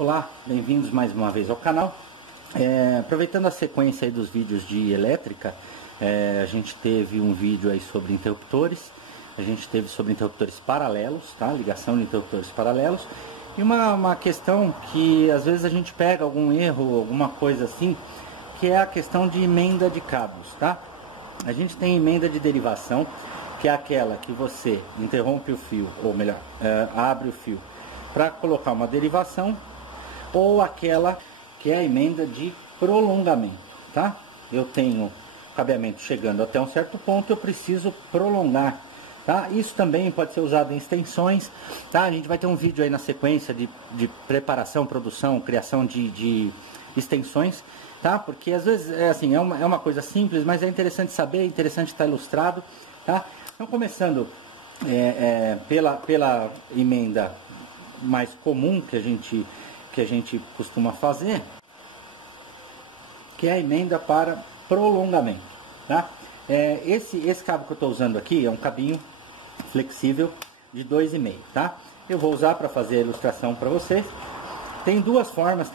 Olá, bem-vindos mais uma vez ao canal. Aproveitando a sequência aí dos vídeos de elétrica, a gente teve um vídeo aí sobre interruptores, a gente teve sobre interruptores paralelos, tá? Ligação de interruptores paralelos. E uma questão que às vezes a gente pega algum erro, alguma coisa assim, que é a questão de emenda de cabos, tá? A gente tem emenda de derivação, que é aquela que você interrompe o fio, ou melhor, abre o fio para colocar uma derivação, ou aquela que é a emenda de prolongamento, tá? Eu tenho cabeamento chegando até um certo ponto, eu preciso prolongar, tá? Isso também pode ser usado em extensões, tá? A gente vai ter um vídeo aí na sequência de preparação, produção, criação de extensões, tá? Porque às vezes é assim, é uma coisa simples, mas é interessante saber, é interessante estar ilustrado, tá? Então, começando pela emenda mais comum que a gente costuma fazer, que é a emenda para prolongamento, tá? Esse cabo que eu estou usando aqui é um cabinho flexível de 2,5, tá? Eu vou usar para fazer a ilustração para vocês. Tem duas formas,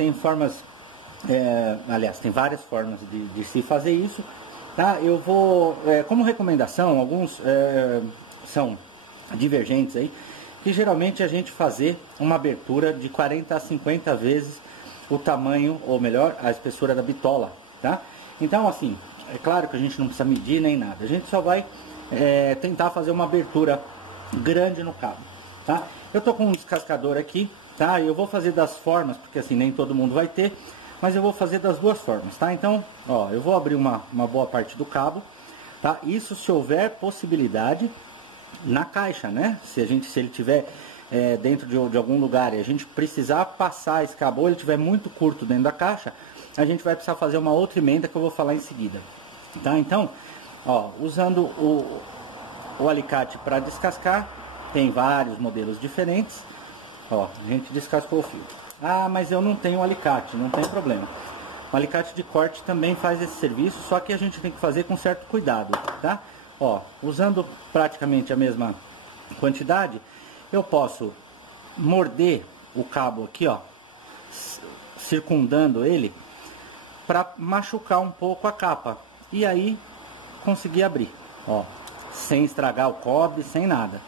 aliás, tem várias formas de se fazer isso, tá? Eu vou, como recomendação, alguns são divergentes aí, que geralmente a gente fazer uma abertura de 40 a 50 vezes o tamanho, ou melhor, a espessura da bitola, tá? Então, assim, é claro que a gente não precisa medir nem nada, a gente só vai tentar fazer uma abertura grande no cabo, tá? Eu tô com um descascador aqui, tá? Eu vou fazer das formas, porque assim, nem todo mundo vai ter, mas eu vou fazer das duas formas, tá? Então, ó, eu vou abrir uma boa parte do cabo, tá? Isso se houver possibilidade na caixa, né? Se ele tiver dentro de algum lugar e a gente precisar passar esse cabo, ou ele tiver muito curto dentro da caixa, a gente vai precisar fazer uma outra emenda que eu vou falar em seguida, tá? Então, ó, usando o alicate para descascar, tem vários modelos diferentes. Ó, a gente descascou o fio. Ah, mas eu não tenho alicate, não tem problema. O alicate de corte também faz esse serviço, só que a gente tem que fazer com certo cuidado, tá? Ó, usando praticamente a mesma quantidade, eu posso morder o cabo aqui, ó, circundando ele, para machucar um pouco a capa. E aí, conseguir abrir, ó, sem estragar o cobre, sem nada.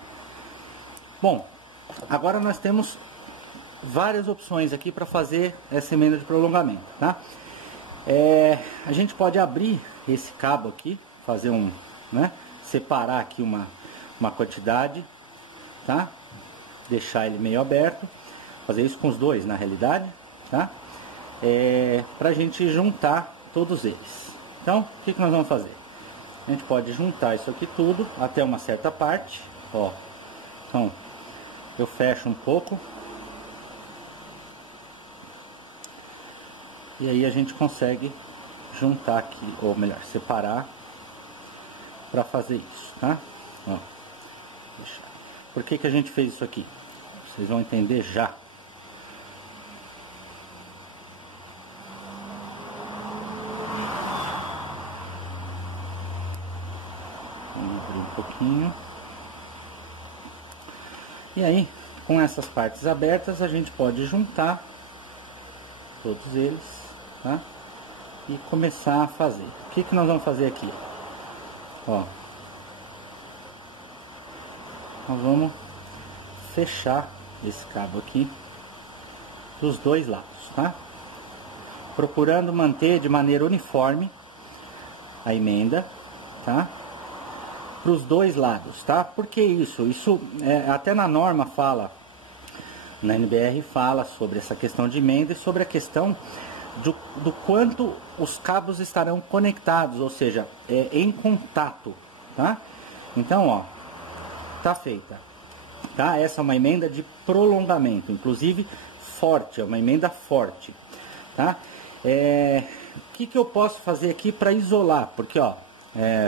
Bom, agora nós temos várias opções aqui para fazer essa emenda de prolongamento, tá? A gente pode abrir esse cabo aqui, fazer separar aqui uma quantidade, tá? Deixar ele meio aberto, fazer isso com os dois na realidade, tá? Pra gente juntar todos eles. Então, o que nós vamos fazer? A gente pode juntar isso aqui tudo até uma certa parte, ó. Então, eu fecho um pouco. E aí a gente consegue juntar aqui, ou melhor, separar para fazer isso, tá? Ó, por que a gente fez isso aqui? Vocês vão entender já. Vamos abrir um pouquinho. E aí, com essas partes abertas, a gente pode juntar todos eles, tá? E começar a fazer. O que nós vamos fazer aqui? Ó, nós vamos fechar esse cabo aqui dos dois lados, tá? Procurando manter de maneira uniforme a emenda, tá? Para os dois lados, tá? Por que isso? Isso até na norma fala, na NBR fala sobre essa questão de emenda e sobre a questão do quanto os cabos estarão conectados, ou seja, em contato, tá? Então, ó, tá feita, tá? Essa é uma emenda de prolongamento, inclusive forte, é uma emenda forte, tá? O que eu posso fazer aqui para isolar? Porque, ó,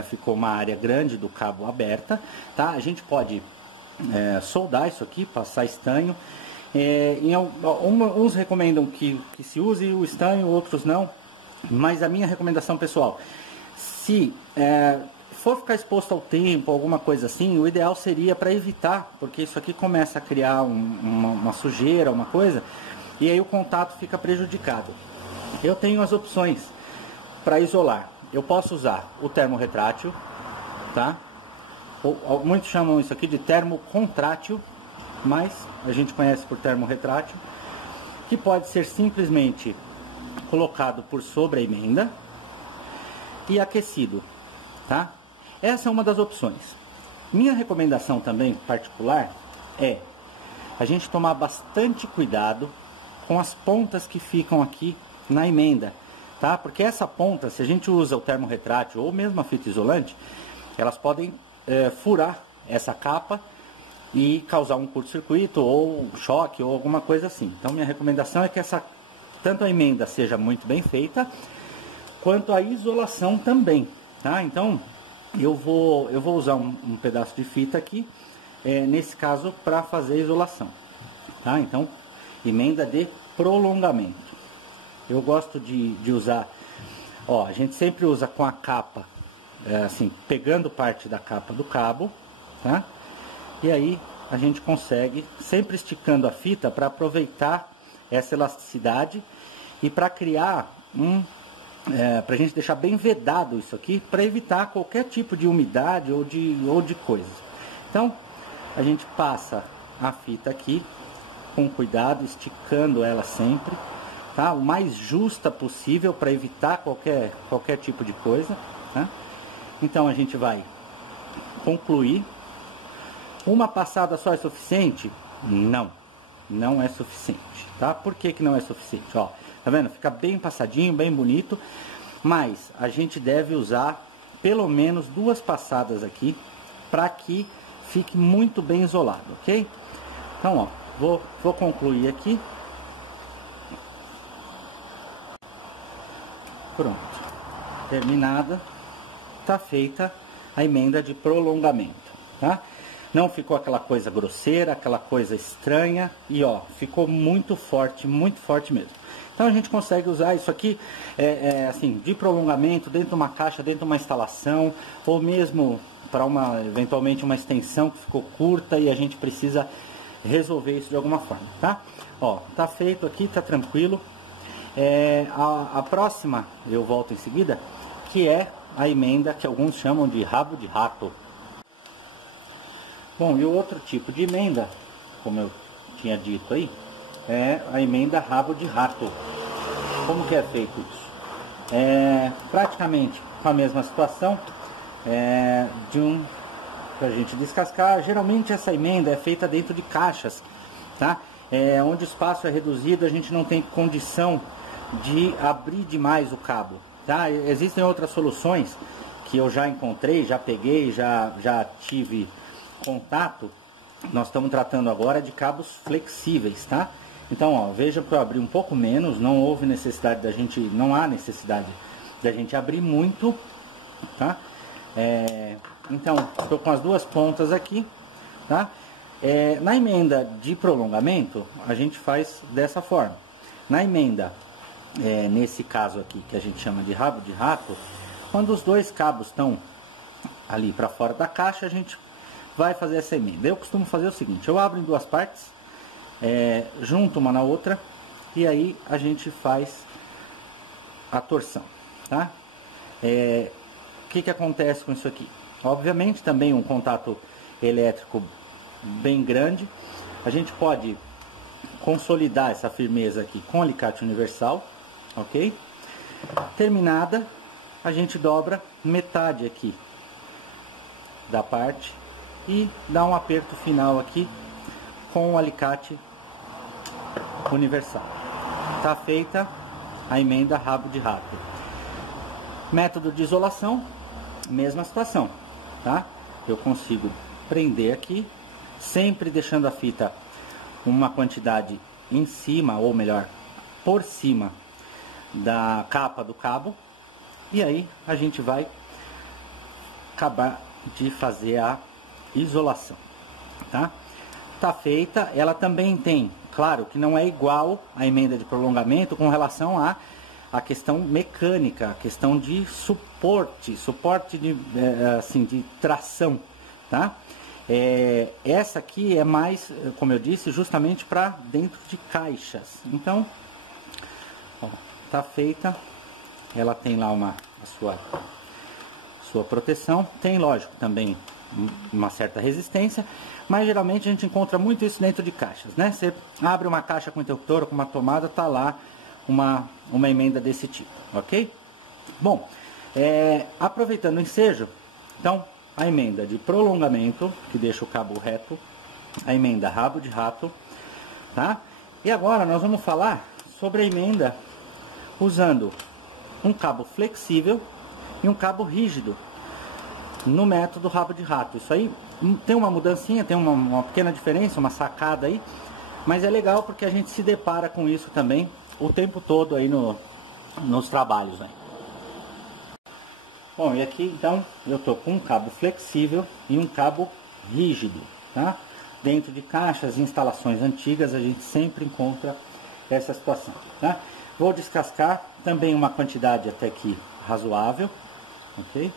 ficou uma área grande do cabo aberta, tá? A gente pode soldar isso aqui, passar estanho. Uns recomendam que se use o estanho, outros não, mas a minha recomendação pessoal, se for ficar exposto ao tempo, alguma coisa assim, o ideal seria, para evitar, porque isso aqui começa a criar uma sujeira, uma coisa, e aí o contato fica prejudicado. Eu tenho as opções para isolar. Eu posso usar o termo retrátil, tá? Muitos chamam isso aqui de termo contrátil, mas a gente conhece por termo retrátil, que pode ser simplesmente colocado por sobre a emenda e aquecido, tá? Essa é uma das opções. Minha recomendação também particular é a gente tomar bastante cuidado com as pontas que ficam aqui na emenda, tá? Porque essa ponta, se a gente usa o termo retrátil ou mesmo a fita isolante, elas podem furar essa capa e causar um curto-circuito ou choque ou alguma coisa assim. Então minha recomendação é que tanto a emenda seja muito bem feita, quanto a isolação também, tá? Então eu vou usar um pedaço de fita aqui, nesse caso, para fazer a isolação, tá? Então, emenda de prolongamento. Eu gosto de usar, ó, a gente sempre usa com a capa, assim, pegando parte da capa do cabo, tá? E aí a gente consegue, sempre esticando a fita para aproveitar essa elasticidade e para criar para a gente deixar bem vedado isso aqui, para evitar qualquer tipo de umidade ou de coisa. Então, a gente passa a fita aqui com cuidado, esticando ela sempre, tá? O mais justa possível para evitar qualquer tipo de coisa, tá? Então a gente vai concluir. Uma passada só é suficiente? Não, não é suficiente, tá? Por que que não é suficiente? Ó, tá vendo? Fica bem passadinho, bem bonito, mas a gente deve usar pelo menos 2 passadas aqui para que fique muito bem isolado, ok? Então, ó, vou concluir aqui. Pronto, terminada, tá feita a emenda de prolongamento, tá? Não ficou aquela coisa grosseira, aquela coisa estranha, e ó, ficou muito forte mesmo. Então a gente consegue usar isso aqui, assim, de prolongamento dentro de uma caixa, dentro de uma instalação, ou mesmo para eventualmente uma extensão que ficou curta e a gente precisa resolver isso de alguma forma, tá? Ó, tá feito aqui, tá tranquilo. A próxima eu volto em seguida, que é a emenda que alguns chamam de rabo de rato. Bom, e o outro tipo de emenda, como eu tinha dito aí, é a emenda rabo de rato. Como que é feito isso? Praticamente com a mesma situação, pra gente descascar. Geralmente essa emenda é feita dentro de caixas, tá? Onde o espaço é reduzido, a gente não tem condição de abrir demais o cabo, tá? Existem outras soluções que eu já encontrei, já peguei, já tive contato. Nós estamos tratando agora de cabos flexíveis, tá? Então, ó, veja que eu abri um pouco menos, não há necessidade da gente abrir muito, tá? Então, estou com as 2 pontas aqui, tá? Na emenda de prolongamento, a gente faz dessa forma. Na emenda, nesse caso aqui, que a gente chama de rabo de rato, quando os 2 cabos estão ali para fora da caixa, a gente vai fazer essa emenda. Eu costumo fazer o seguinte: eu abro em 2 partes, junto uma na outra, e aí a gente faz a torção, tá? O que acontece com isso aqui? Obviamente também um contato elétrico bem grande. A gente pode consolidar essa firmeza aqui com alicate universal, ok? Terminada, a gente dobra metade aqui da parte e dá um aperto final aqui com o alicate universal. Tá feita a emenda rabo de rato. Método de isolação, mesma situação, tá? Eu consigo prender aqui, sempre deixando a fita uma quantidade em cima, ou melhor, por cima da capa do cabo, e aí a gente vai acabar de fazer a isolação, tá? Tá feita. Ela também tem, claro que não é igual a emenda de prolongamento com relação a questão mecânica, a questão de suporte de tração, tá? Essa aqui é mais, como eu disse, justamente para dentro de caixas. Então, ó, tá feita. Ela tem lá a sua proteção. Tem, lógico, também uma certa resistência, mas geralmente a gente encontra muito isso dentro de caixas, né? Você abre uma caixa com interruptor, com uma tomada, tá lá uma emenda desse tipo, ok? Bom, aproveitando o ensejo, então a emenda de prolongamento, que deixa o cabo reto, a emenda rabo de rato, tá? E agora nós vamos falar sobre a emenda usando um cabo flexível e um cabo rígido no método rabo de rato. Isso aí tem uma mudancinha, tem uma pequena diferença, uma sacada aí, mas é legal porque a gente se depara com isso também o tempo todo aí nos trabalhos, né? Bom, e aqui então eu tô com um cabo flexível e um cabo rígido, tá? Dentro de caixas e instalações antigas a gente sempre encontra essa situação, tá? Vou descascar também uma quantidade até aqui razoável, ok?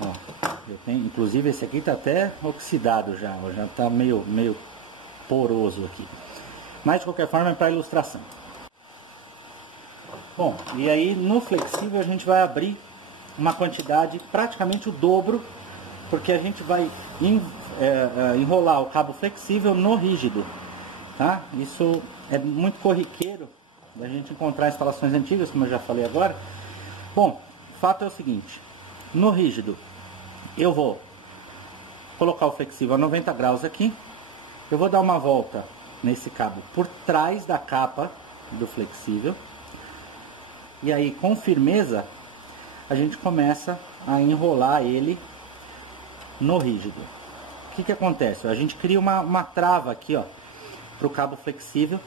Ó, inclusive esse aqui tá até oxidado já tá meio poroso aqui. Mas de qualquer forma é para ilustração. Bom, e aí no flexível a gente vai abrir uma quantidade praticamente o dobro, porque a gente vai enrolar o cabo flexível no rígido, tá? Isso é muito corriqueiro da gente encontrar instalações antigas, como eu já falei agora. Bom, o fato é o seguinte: no rígido eu vou colocar o flexível a 90 graus aqui, eu vou dar uma volta nesse cabo por trás da capa do flexível, e aí com firmeza a gente começa a enrolar ele no rígido. O que acontece? A gente cria uma trava aqui, ó, para o cabo flexível,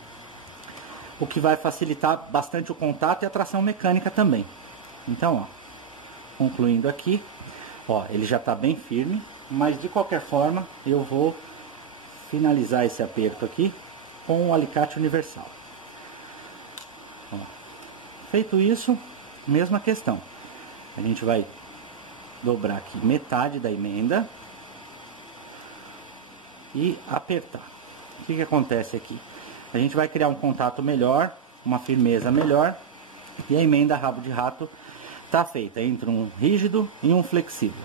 o que vai facilitar bastante o contato e a tração mecânica também. Então, ó, concluindo aqui, ó, ele já está bem firme, mas de qualquer forma eu vou finalizar esse aperto aqui com o alicate universal. Ó, feito isso, mesma questão. A gente vai dobrar aqui metade da emenda e apertar. O que acontece aqui? A gente vai criar um contato melhor, uma firmeza melhor, e a emenda rabo de rato está feita entre um rígido e um flexível.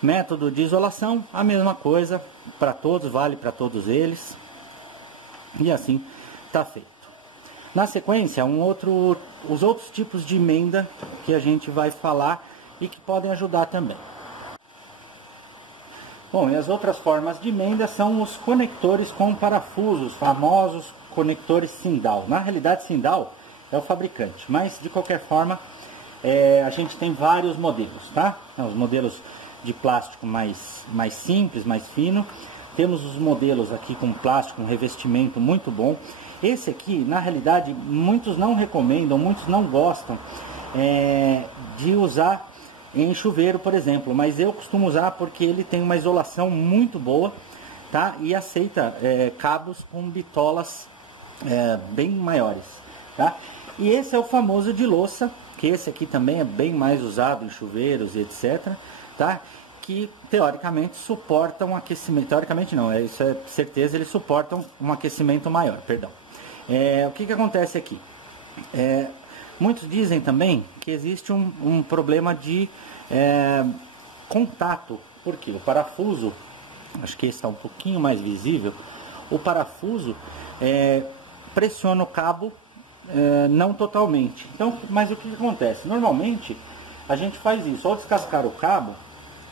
Método de isolação, a mesma coisa para todos, vale para todos eles. E assim está feito. Na sequência, os outros tipos de emenda que a gente vai falar e que podem ajudar também. Bom, e as outras formas de emenda são os conectores com parafusos, famosos conectores Sindal. Na realidade, Sindal é o fabricante, mas de qualquer forma a gente tem vários modelos, tá? Os modelos de plástico mais simples, mais fino. Temos os modelos aqui com plástico, um revestimento muito bom. Esse aqui, na realidade, muitos não recomendam, muitos não gostam de usar em chuveiro, por exemplo. Mas eu costumo usar porque ele tem uma isolação muito boa, tá? E aceita cabos com bitolas bem maiores, tá? E esse é o famoso de louça, que esse aqui também é bem mais usado em chuveiros e etc, tá? Que teoricamente suportam um aquecimento, teoricamente não, isso é certeza, eles suportam um aquecimento maior, perdão. O que acontece aqui? Muitos dizem também que existe um problema de contato, porque o parafuso, acho que esse está um pouquinho mais visível, o parafuso pressiona o cabo não totalmente. Então, mas o que acontece? Normalmente a gente faz isso, ao descascar o cabo,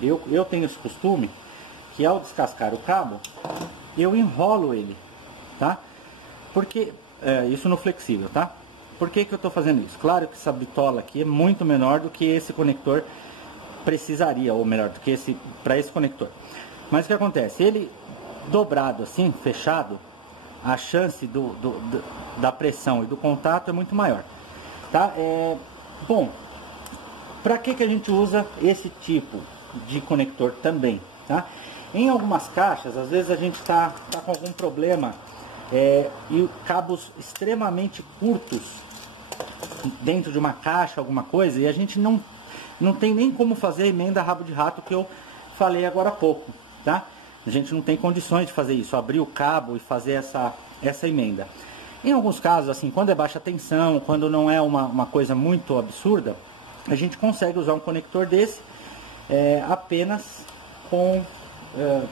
eu tenho esse costume que ao descascar o cabo, eu enrolo ele, tá? Porque, isso no flexível, tá? Por que eu estou fazendo isso? Claro que essa bitola aqui é muito menor do que esse conector precisaria, ou melhor, do que esse, para esse conector. Mas o que acontece? Ele dobrado assim, fechado, a chance da pressão e do contato é muito maior, tá? Bom, para que a gente usa esse tipo de conector também, tá? Em algumas caixas, às vezes a gente tá com algum problema e cabos extremamente curtos dentro de uma caixa, alguma coisa, e a gente não tem nem como fazer a emenda rabo de rato que eu falei agora há pouco, tá? A gente não tem condições de fazer isso, abrir o cabo e fazer essa emenda. Em alguns casos, assim, quando é baixa tensão, quando não é uma coisa muito absurda, a gente consegue usar um conector desse apenas com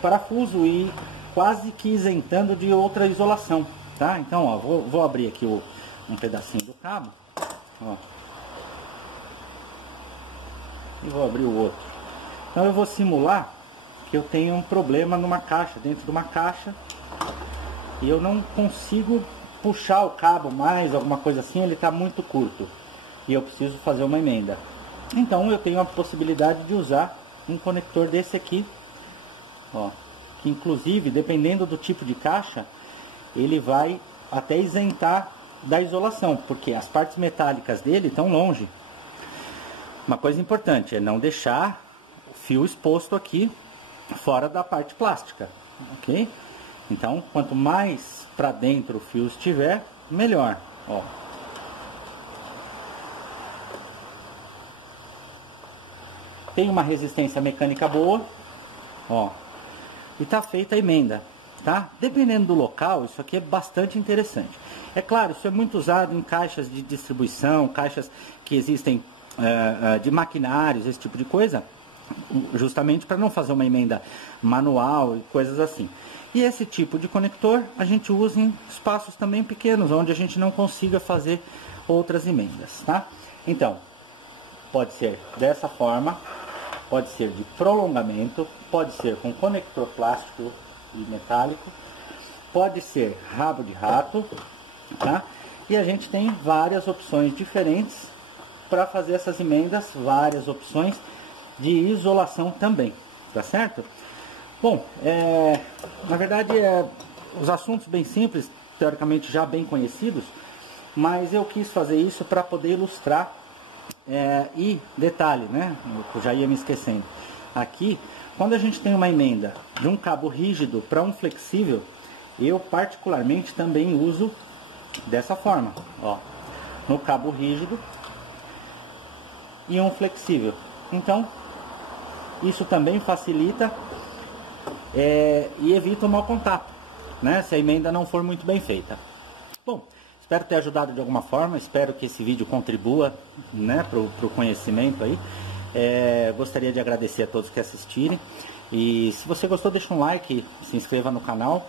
parafuso e quase que isentando de outra isolação, tá? Então, ó, vou abrir aqui um pedacinho do cabo, ó, e vou abrir o outro. Então eu vou simular que eu tenho um problema numa caixa, dentro de uma caixa, e eu não consigo puxar o cabo mais, alguma coisa assim, ele está muito curto e eu preciso fazer uma emenda. Então eu tenho a possibilidade de usar um conector desse aqui, ó, que inclusive, dependendo do tipo de caixa, ele vai até isentar da isolação, porque as partes metálicas dele estão longe. Uma coisa importante é não deixar o fio exposto aqui fora da parte plástica, ok? Então, quanto mais para dentro o fio estiver, melhor, ó. Tem uma resistência mecânica boa, ó, e tá feita a emenda, tá? Dependendo do local, isso aqui é bastante interessante. É claro, isso é muito usado em caixas de distribuição, caixas que existem de maquinários, esse tipo de coisa, justamente para não fazer uma emenda manual e coisas assim. E esse tipo de conector a gente usa em espaços também pequenos, onde a gente não consiga fazer outras emendas, tá? Então, pode ser dessa forma, pode ser de prolongamento, pode ser com conector plástico e metálico, pode ser rabo de rato, tá? E a gente tem várias opções diferentes para fazer essas emendas, várias opções de isolação também, tá certo? Bom, na verdade os assuntos bem simples, teoricamente já bem conhecidos, mas eu quis fazer isso para poder ilustrar. E detalhe, né? Eu já ia me esquecendo. Aqui, quando a gente tem uma emenda de um cabo rígido para um flexível, eu particularmente também uso dessa forma, ó, no cabo rígido e um flexível. Então, isso também facilita e evita o mau contato, né? Se a emenda não for muito bem feita. Bom, espero ter ajudado de alguma forma, espero que esse vídeo contribua, né, para o conhecimento aí. Gostaria de agradecer a todos que assistirem. E se você gostou, deixa um like, se inscreva no canal.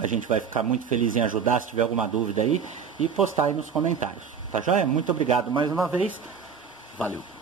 A gente vai ficar muito feliz em ajudar se tiver alguma dúvida aí. E postar aí nos comentários. Tá joia? Muito obrigado mais uma vez. Valeu!